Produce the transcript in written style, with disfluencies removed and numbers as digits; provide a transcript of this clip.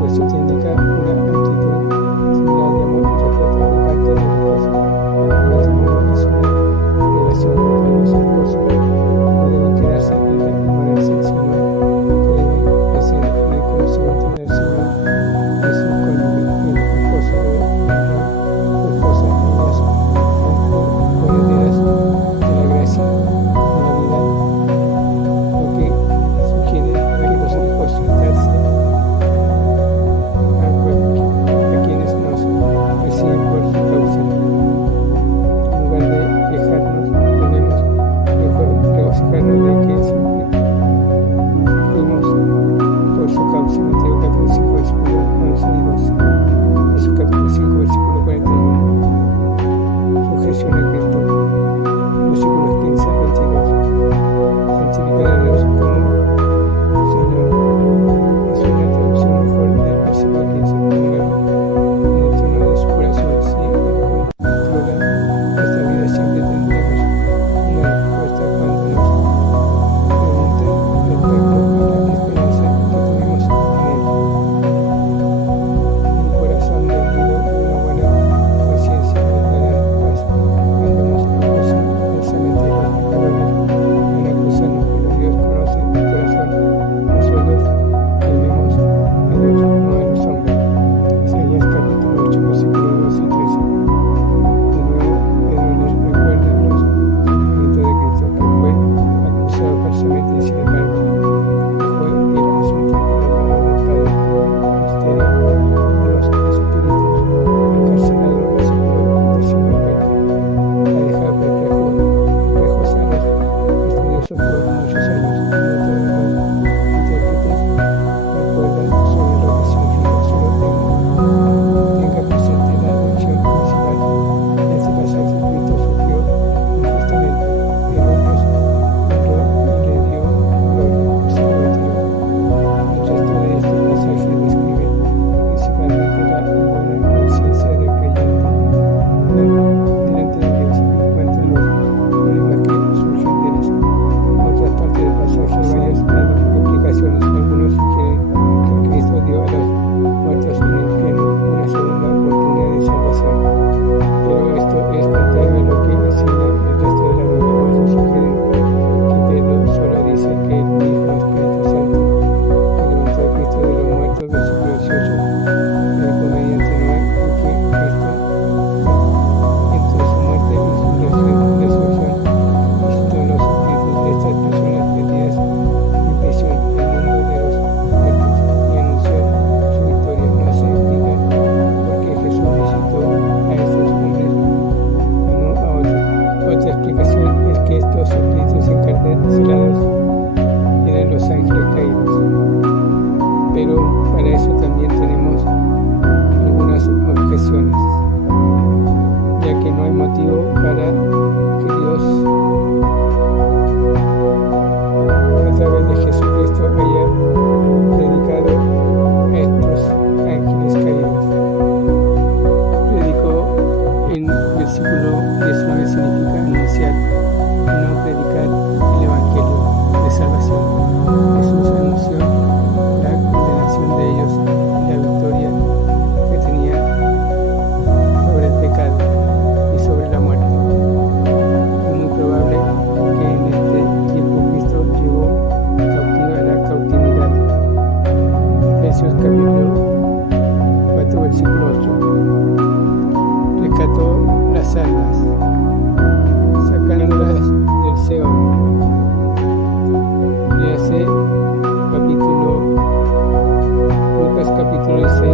pues esto indica una actitud similar de amor y respeto de parte del esposo. El matrimonio es una relación en la que los esposos no deben quedarse en la ignorancia, sino que deben crecer en el conocimiento del Señor y de su cónyuge. El esposo debe honrar a su esposa y ellas son coherederas de la gracia de la vida, lo que sugiere a que los hijos darse a quienes nos reciben por su causa. En lugar de quejarnos, debemos regocijarnos de que sufrimos por su causa. Mateo capítulo 5, versículos 11 y 12. Jesús capítulo 5, versículo 41. Sujeción a Cristo. Versículos 15 al 22. Santificar a Dios como Señor es una traducción mejor del versículo 15. Ponerlo en el trono de su corazón. Si Él controla nuestra vida, siempre tendremos una respuesta cuando nos pregunten respecto a la esperanza que tenemos en Él. Un corazón rendido y una buena conciencia nos darán paz cuando nos acusan falsamente los pecadores van a acusarnos, pero Dios conoce el corazón. Nosotros tememos a Dios, no a los hombres. Isaías capítulo 8, versículos 12 y 13. De nuevo, Pedro les recuerda los sufrimientos de Cristo, que fue acusado falsamente y sin embargo dejó el asunto en la mano del Padre. El misterio de los espíritus encarcelados, versículos 19 y 20. Ha dejado perplejos a los estudiosos por muchos años, y no todos los intérpretes recuerdan sobre lo que significa. Solo tenga presente la lección principal en este pasaje. Cristo sufrió injustamente, pero Dios honró y le dio gloria. Versículo 22. El resto de este pasaje describe principalmente la buena conciencia del creyente delante de Dios en cuanto a los problemas que surgen de esto. En otras partes del pasaje hay varias explicaciones. Algunos sugieren que Cristo dio a los muertos en el infierno una segunda oportunidad de salvación, pero esto es contrario a lo que enseña el resto de la Biblia. Otros sugieren que Pedro solo dice que el mismo Espíritu Santo que levantó a Cristo de los muertos, versículo 18, predicó mediante Noé, y que Cristo, entre su muerte y su resurrección, visitó los espíritus de estas personas perdidas en prisión, el mundo de los muertos, y anunció su victoria. No se explica por qué Jesús visitó a estos hombres y no a otros. Otra explicación es que estos espíritus encarcelados eran los ángeles caídos. Pero para eso también tenemos algunas objeciones, ya que no hay motivo para que Dios, a través de Jesucristo, haya predicado a estos ángeles caídos. Predicó en versículo 19 significa anunciar, no predicar el evangelio de salvación. Jesús anunció la condenación de ellos y la victoria que tenía sobre el pecado y sobre la muerte. Es muy probable que en este tiempo Cristo llevó cautiva la cautividad. Efesios capítulo 4, versículo 8. Rescató las almas, sacándolas del Seol. Léase Lucas capítulo 6,